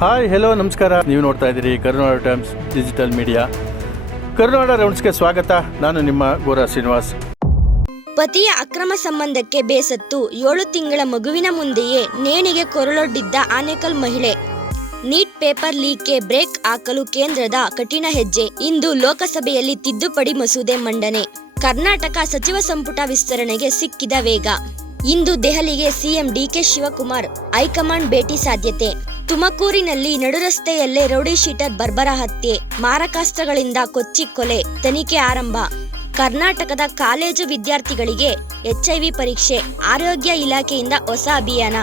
Hi hello ನಮಸ್ಕಾರ. ನೀವು ನೋಡ್ತಾ ಇದ್ದೀರಿ ಕರುನಾಡ ಟೈಮ್ಸ್ ಡಿಜಿಟಲ್ ಮೀಡಿಯಾ. ಕರುನಾಡ ರೌಂಡ್ಸ್ಗೆ ಸ್ವಾಗತ. ನಾನು ನಿಮ್ಮ ಗೋರಾ ಶ್ರೀನಿವಾಸ್. ಪತಿಯ ಅಕ್ರಮ ಸಂಬಂಧಕ್ಕೆ ಬೇಸತ್ತು 7 ತಿಂಗಳ ಮಗುವಿನ ಮುಂದೆಯೇ ನೇಣಿಗೆ ಕೊರಳೊಡ್ಡಿದ್ದ ಆನೇಕಲ್ ಮಹಿಳೆ. ನೀಟ್ ಪೇಪರ್ ಲೀಕ್ಗೆ ಬ್ರೇಕ್ ಹಾಕಲು ಕೇಂದ್ರದ ಕಠಿಣ ಹೆಜ್ಜೆ. ಇಂದು ಲೋಕಸಭೆಯಲ್ಲಿ ತಿದ್ದುಪಡಿ ಮಸೂದೆ ಮಂಡನೆ. ಕರ್ನಾಟಕ ಸಚಿವ ಸಂಪುಟ ವಿಸ್ತರಣೆಗೆ ಸಿಕ್ಕಿದ ವೇಗ. ಇಂದು ದೆಹಲಿಗೆ ಸಿಎಂ ಡಿಕೆ ಶಿವಕುಮಾರ್ ಹೈಕಮಾಂಡ್ ಭೇಟಿ ಸಾಧ್ಯತೆ. ತುಮಕೂರಿನಲ್ಲಿ ನಡುರಸ್ತೆಯಲ್ಲೇ ರೌಡಿ ಶೀಟರ್ ಬರ್ಬರ ಹತ್ಯೆ, ಮಾರಕಾಸ್ತ್ರಗಳಿಂದ ಕೊಚ್ಚಿ ಕೊಲೆ, ತನಿಖೆ ಆರಂಭ. ಕರ್ನಾಟಕದ ಕಾಲೇಜು ವಿದ್ಯಾರ್ಥಿಗಳಿಗೆ HIV ಪರೀಕ್ಷೆ, ಆರೋಗ್ಯ ಇಲಾಖೆಯಿಂದ ಹೊಸ ಅಭಿಯಾನ.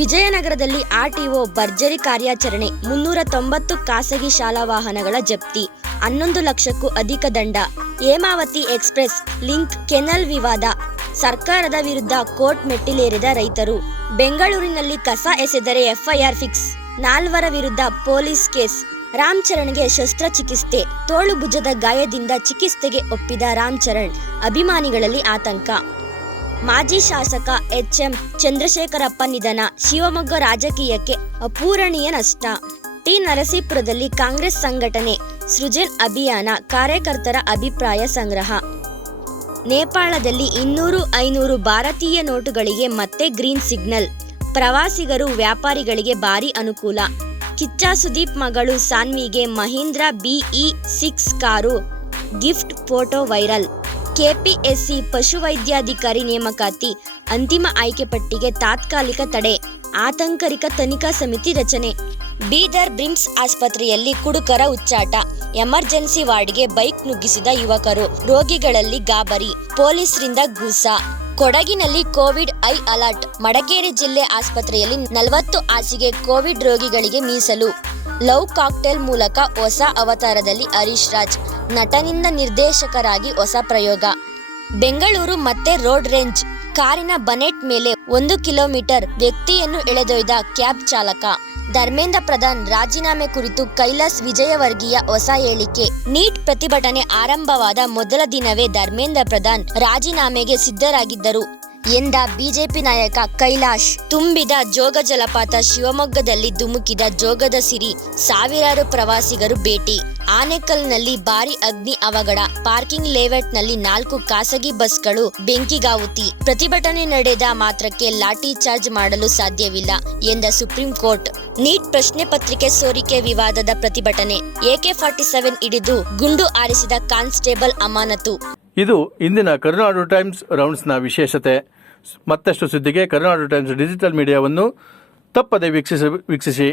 ವಿಜಯನಗರದಲ್ಲಿ ಆರ್ಟಿಒ ಭರ್ಜರಿ ಕಾರ್ಯಾಚರಣೆ, 390 ಖಾಸಗಿ ಶಾಲಾ ವಾಹನಗಳ ಜಪ್ತಿ, 11 ಲಕ್ಷಕ್ಕೂ ಅಧಿಕ ದಂಡ. ಹೇಮಾವತಿ ಎಕ್ಸ್ಪ್ರೆಸ್ ಲಿಂಕ್ ಕೆನಲ್ ವಿವಾದ, ಸರ್ಕಾರದ ವಿರುದ್ಧ ಕೋರ್ಟ್ ಮೆಟ್ಟಿಲೇರಿದ ರೈತರು. ಬೆಂಗಳೂರಿನಲ್ಲಿ ಕಸ ಎಸೆದರೆ FIR ಫಿಕ್ಸ್, 4 ವಿರುದ್ಧ ಪೊಲೀಸ್ ಕೇಸ್. ರಾಮ್ ಚರಣ್ಗೆ ಶಸ್ತ್ರಚಿಕಿತ್ಸೆ, ತೋಳು ಭುಜದ ಗಾಯದಿಂದ ಚಿಕಿತ್ಸೆಗೆ ಒಪ್ಪಿದ ರಾಮ್ ಚರಣ್, ಅಭಿಮಾನಿಗಳಲ್ಲಿ ಆತಂಕ. ಮಾಜಿ ಶಾಸಕ HM ಚಂದ್ರಶೇಖರಪ್ಪ ನಿಧನ, ಶಿವಮೊಗ್ಗ ರಾಜಕೀಯಕ್ಕೆ ಅಪೂರಣೀಯ ನಷ್ಟ. ಟಿ ನರಸೀಪುರದಲ್ಲಿ ಕಾಂಗ್ರೆಸ್ ಸಂಘಟನೆ ಸೃಜನ್ ಅಭಿಯಾನ, ಕಾರ್ಯಕರ್ತರ ಅಭಿಪ್ರಾಯ ಸಂಗ್ರಹ. ನೇಪಾಳದಲ್ಲಿ 200-500 ಭಾರತೀಯ ನೋಟುಗಳಿಗೆ ಮತ್ತೆ ಗ್ರೀನ್ ಸಿಗ್ನಲ್. ಪ್ರವಾಸಿಗರು ವ್ಯಾಪಾರಿಗಳಿಗೆ ಭಾರಿ ಅನುಕೂಲ. ಕಿಚ್ಚ ಸುದೀಪ್ ಮಗಳು ಸಾನ್ವಿಗೆ Mahindra BE6 car gift, photo viral. KPSC ಪಶುವೈದ್ಯಾಧಿಕಾರಿ ನೇಮಕಾತಿ ಅಂತಿಮ ಆಯ್ಕೆ ಪಟ್ಟಿಗೆ ತಾತ್ಕಾಲಿಕ ತಡೆ, ಆತಂಕರಿಕ ತನಿಖಾ ಸಮಿತಿ ರಚನೆ. ಬೀದರ್ ಬ್ರಿಮ್ಸ್ ಆಸ್ಪತ್ರೆಯಲ್ಲಿ ಕುಡುಕರ ಹುಚ್ಚಾಟ, ಎಮರ್ಜೆನ್ಸಿ ವಾರ್ಡ್ಗೆ ಬೈಕ್ ನುಗ್ಗಿಸಿದ ಯುವಕರು, ರೋಗಿಗಳಲ್ಲಿ ಗಾಬರಿ, ಪೊಲೀಸರಿಂದ ಗೂಸ. ಕೊಡಗಿನಲ್ಲಿ ಕೋವಿಡ್ ಹೈ ಅಲರ್ಟ್, ಮಡಿಕೇರಿ ಜಿಲ್ಲೆ ಆಸ್ಪತ್ರೆಯಲ್ಲಿ 40 ಹಾಸಿಗೆ ಕೋವಿಡ್ ರೋಗಿಗಳಿಗೆ ಮೀಸಲು. ಲವ್ ಕಾಕ್ಟೇಲ್ ಮೂಲಕ ಹೊಸ ಅವತಾರದಲ್ಲಿ ಹರೀಶ್ ರಾಜ್, ನಟನಿಂದ ನಿರ್ದೇಶಕರಾಗಿ ಹೊಸ ಪ್ರಯೋಗ. ಬೆಂಗಳೂರು ಮತ್ತೆ ರೋಡ್ ರೇಂಜ್, ಕಾರಿನ ಬನೆಟ್ ಮೇಲೆ 1 ಕಿಲೋಮೀಟರ್ ವ್ಯಕ್ತಿಯನ್ನು ಎಳೆದೊಯ್ದ ಕ್ಯಾಬ್ ಚಾಲಕ. ಧರ್ಮೇಂದ್ರ ಪ್ರಧಾನ್ ರಾಜೀನಾಮೆ ಕುರಿತು ಕೈಲಾಸ್ ವಿಜಯವರ್ಗೀಯ ಹೊಸ ಹೇಳಿಕೆ. ನೀಟ್ ಪ್ರತಿಭಟನೆ ಆರಂಭವಾದ ಮೊದಲ ದಿನವೇ ಧರ್ಮೇಂದ್ರ ಪ್ರಧಾನ್ ರಾಜೀನಾಮೆಗೆ ಸಿದ್ಧರಾಗಿದ್ದರು ಎಂದ ಬಿಜೆಪಿ ನಾಯಕ ಕೈಲಾಶ್. ತುಂಬಿದ ಜೋಗ ಜಲಪಾತ, ಶಿವಮೊಗ್ಗದಲ್ಲಿ ಧುಮುಕಿದ ಜೋಗದ ಸಿರಿ, ಸಾವಿರಾರು ಪ್ರವಾಸಿಗರು ಭೇಟಿ. ಆನೇಕಲ್ನಲ್ಲಿ ಭಾರಿ ಅಗ್ನಿ ಅವಘಡ, ಪಾರ್ಕಿಂಗ್ ಲೇಔಟ್ನಲ್ಲಿ 4 ಖಾಸಗಿ ಬಸ್ಗಳು ಬೆಂಕಿಗಾಹುತಿ. ಪ್ರತಿಭಟನೆ ನಡೆದ ಮಾತ್ರಕ್ಕೆ ಲಾಠಿ ಚಾರ್ಜ್ ಮಾಡಲು ಸಾಧ್ಯವಿಲ್ಲ ಎಂದ ಸುಪ್ರೀಂ ಕೋರ್ಟ್. ನೀಟ್ ಪ್ರಶ್ನೆ ಪತ್ರಿಕೆ ಸೋರಿಕೆ ವಿವಾದದ ಪ್ರತಿಭಟನೆ, AK-47 ಹಿಡಿದು ಗುಂಡು ಹಾರಿಸಿದ ಕಾನ್ಸ್ಟೇಬಲ್ ಅಮಾನತು. ಇದು ಇಂದಿನ ಕರುನಾಡು ಟೈಮ್ಸ್ ರೌಂಡ್ಸ್ನ ವಿಶೇಷತೆ. ಮತ್ತಷ್ಟು ಸುದ್ದಿಗೆ ಕರುನಾಡು ಟೈಮ್ಸ್ ಡಿಜಿಟಲ್ ಮೀಡಿಯಾವನ್ನು ತಪ್ಪದೆ ವೀಕ್ಷಿಸಿ.